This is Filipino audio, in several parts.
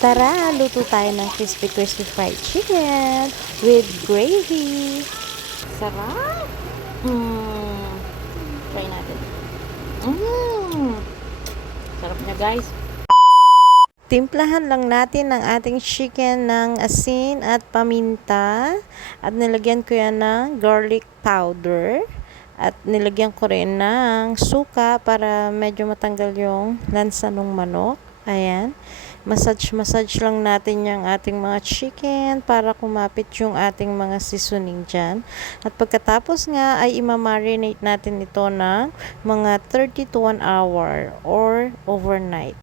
Tara, luto tayo ng crispy crispy fried chicken with gravy. Sarap! Mmm. Try natin. Mmm. Sarap niya guys. Timplahan lang natin ang ating chicken ng asin at paminta. At nilagyan ko yan ng garlic powder. At nilagyan ko rin ng suka para medyo matanggal yung lansa ng manok. Ayan. Massage-massage lang natin yung ating mga chicken para kumapit yung ating mga seasoning dyan. At pagkatapos nga ay imamarinate natin ito ng mga 30 to 1 hour or overnight.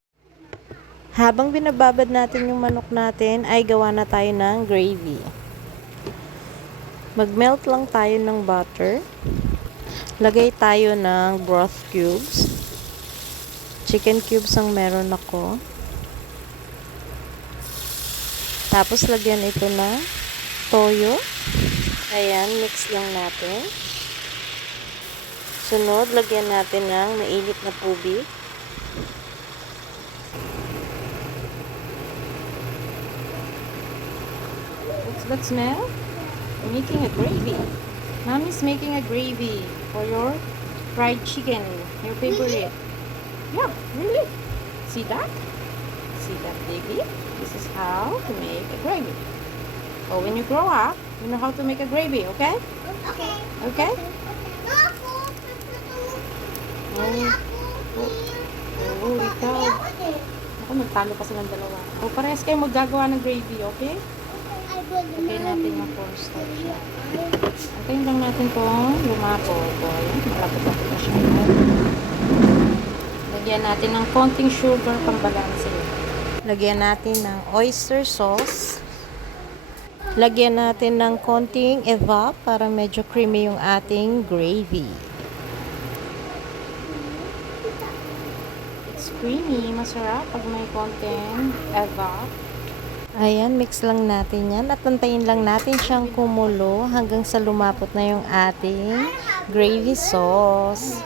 Habang binababad natin yung manok natin, ay gawa na tayo ng gravy. Mag-melt lang tayo ng butter. Lagay tayo ng broth cubes. Chicken cubes ang meron ako. Tapos lagyan ito ng toyo. Ayan, mix lang natin. Sunod, lagyan natin ng mainit na tubig. What's that smell? You're making a gravy. Mommy's making a gravy for your fried chicken, your favorite. Yeah, really. See that? See that, baby? This is how to make a gravy. Oh, when you grow up, you know how to make a gravy, okay? Okay. Okay? Oh, oh, oh ikaw. Ako, nagtalo pa silang dalawa. O, parehas kayo maggagawa ng gravy, okay? Lagay natin yung cornstarch. Antayin lang natin kung lumapo. O, ayan, malapot-lapot na siya. Lagyan natin ng konting sugar pang balanse. Lagyan natin ng oyster sauce. Lagyan natin ng konting evap para medyo creamy yung ating gravy. It's creamy, masarap pag may konting evap. Ayan, mix lang natin yan at antayin lang natin siyang kumulo hanggang sa lumapot na yung ating gravy sauce.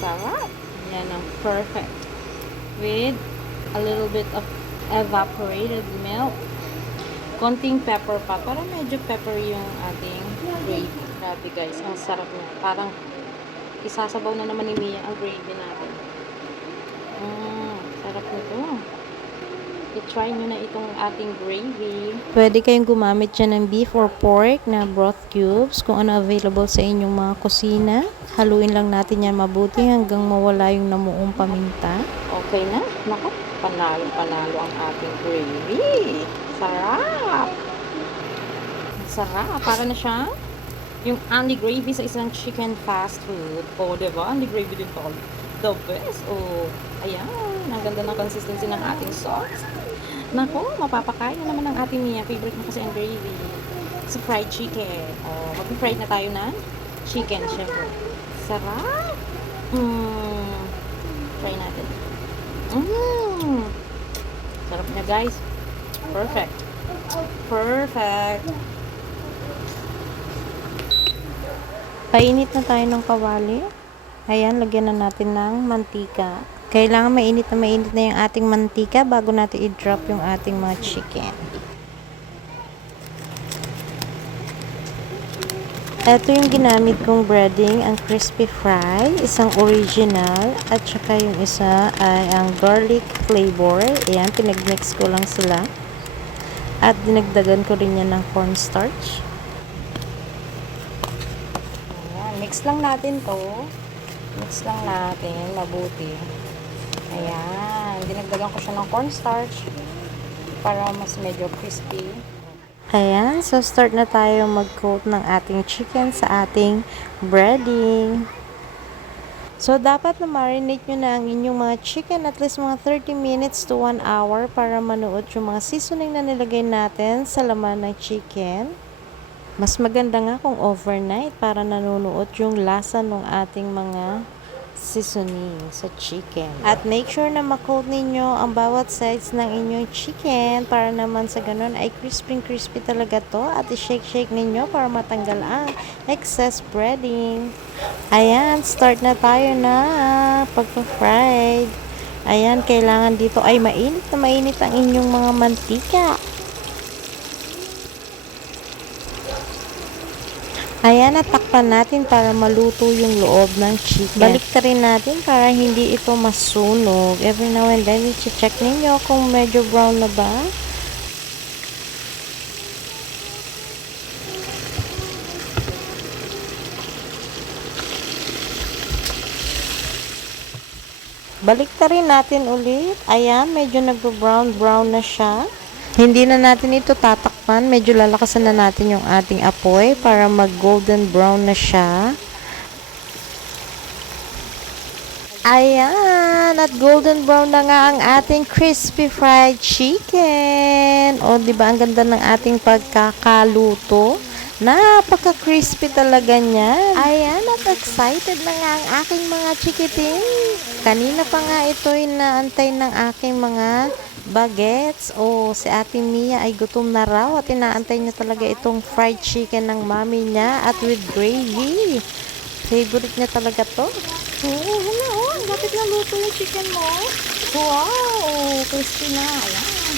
Sarap! Yan ang perfect. With a little bit of evaporated milk. Konting pepper pa para medyo peppery yung ating gravy. Grabe guys, ang sarap niya. Parang isasabaw na naman ni Mia ang gravy natin. Mmm, sarap nito. I-try nyo na itong ating gravy. Pwede kayong gumamit dyan ng beef or pork na broth cubes kung ano available sa inyong mga kusina. Haluin lang natin yan mabuti hanggang mawala yung namuong paminta. Okay na. Naku, panalo-panalo ang ating gravy. Sarap! Sarap. Para na siyang yung only gravy sa isang chicken fast food. O, oh, diba? Only gravy din to. The best. O, oh, ayan. Ang ganda ng consistency ng ating sauce. Nako, mapapakain na naman ng ating Mia. Favorite mo kasi ang gravy. Sa fried chicken. O, oh, mag-fried na tayo ng chicken, syempre. Sarap! Mmm. Try natin. Mmm. Sarap niya, guys. Perfect. Perfect. Painit na tayo ng kawali. Ayan, lagyan na natin ng mantika. Kailangan mainit na mainit na yung ating mantika bago natin i-drop yung ating mga chicken. Ito yung ginamit kong breading, ang crispy fry, isang original, at saka yung isa ay ang garlic flavor. Ayan, pinag-mix ko lang sila. At dinagdagan ko rin yan ng cornstarch. Ayan, mix lang natin to. Mix lang natin, mabuti. Ayan, dinagdagan ko siya ng cornstarch para mas medyo crispy. Ayan, so start na tayo mag-coat ng ating chicken sa ating breading. So, dapat na marinate nyo na ang inyong mga chicken at least mga 30 minutes to 1 hour para manuot yung mga seasoning na nilagay natin sa laman ng chicken. Mas maganda nga kung overnight para nanunuot yung lasa ng ating mga seasoning sa chicken. At make sure na makoat ninyo ang bawat sides ng inyong chicken para naman sa ganun ay crispy crispy talaga to at i-shake-shake ninyo para matanggal ang excess breading. Ayan, start na tayo na pagpa-fried. Ayan, kailangan dito ay mainit na mainit ang inyong mga mantika. Ayan, natakpan natin para maluto yung loob ng chicken. Balik rin natin para hindi ito masunog. Every now and then, i-check ninyo kung medyo brown na ba. Balik rin natin ulit. Ayan, medyo nag-brown-brown na siya. Hindi na natin ito tatakpan. Medyo lalakasan na natin yung ating apoy para mag-golden brown na siya. Ayan, at golden brown na nga ang ating crispy fried chicken. O, di ba ang ganda ng ating pagkakaluto? Napaka-crispy talaga niyan. Ayan, at excited na nga ang aking mga chikiting. Kanina pa nga ito'y naantay ng aking mga bagets. O, si Ate Mia ay gutom na raw at inaantay niya talaga itong fried chicken ng mami niya at with gravy. Favorite niya talaga to. Oo, hala, oh. Bakit na luto yung chicken mo? Wow! Crispy na. Ayan.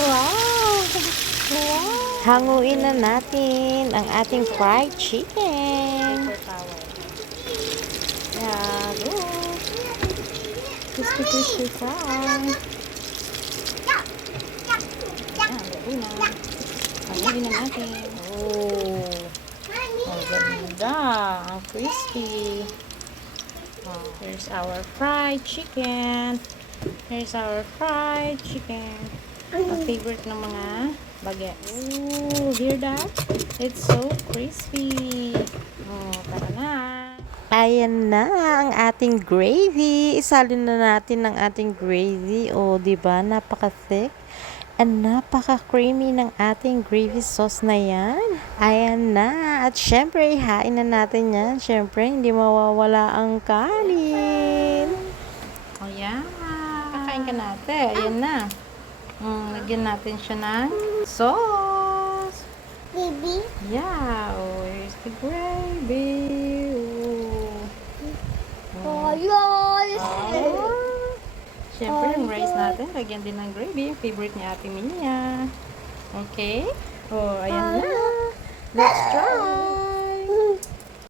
Wow! Wow! Hanguin na natin ang ating fried chicken. Yeah, go. Crispy, crispy fry. Hanguin na natin. Oh. Ang ganda. Ang crispy. Oh, here's our fried chicken. Here's our fried chicken. Ang favorite ng mga bagets. Ooh, hear that? It's so crispy. Oh, tara na. Ayan na ang ating gravy. Isalin na natin ang ating gravy. O, di ba? Napaka-thick. And napaka-creamy ng ating gravy sauce na yan. Ayan na. At syempre, ihain na natin yan. Syempre, hindi mawawala ang kanin. O yan. Kakain ka natin. Ayan na. Mm, lagyan natin siya ng sauce. Baby. Yeah. Oh, here's the gravy. Oh. Oh, yes. Ah. Siyempre, yung rice natin, lagyan din ng gravy. Favorite ni Ate Minya. Okay? Oh, ayan na. Let's try.